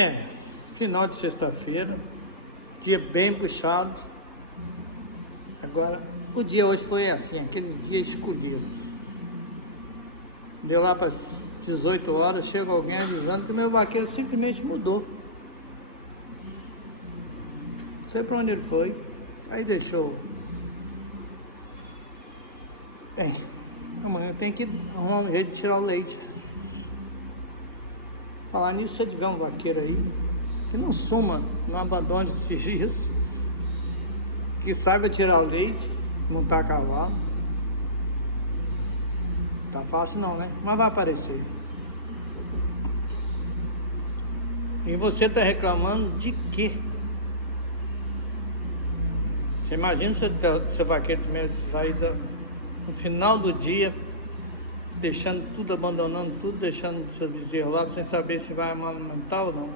É, final de sexta-feira, dia bem puxado. Agora, o dia hoje foi assim, aquele dia escolhido. Deu lá para as 18 horas, chega alguém avisando que o meu vaqueiro simplesmente mudou. Não sei para onde ele foi. Aí deixou. Bem, amanhã eu tenho que arrumar um jeito de tirar o leite. Falar nisso, se tiver um vaqueiro aí, que não suma, não abandone esses dias, que saiba tirar o leite, montar a cavalo. Tá fácil não, né? Mas vai aparecer. E você tá reclamando de quê? Você imagina seu vaqueiro também sair no final do dia, deixando tudo, abandonando tudo, deixando o seu bezerro lá, sem saber se vai amamentar ou não.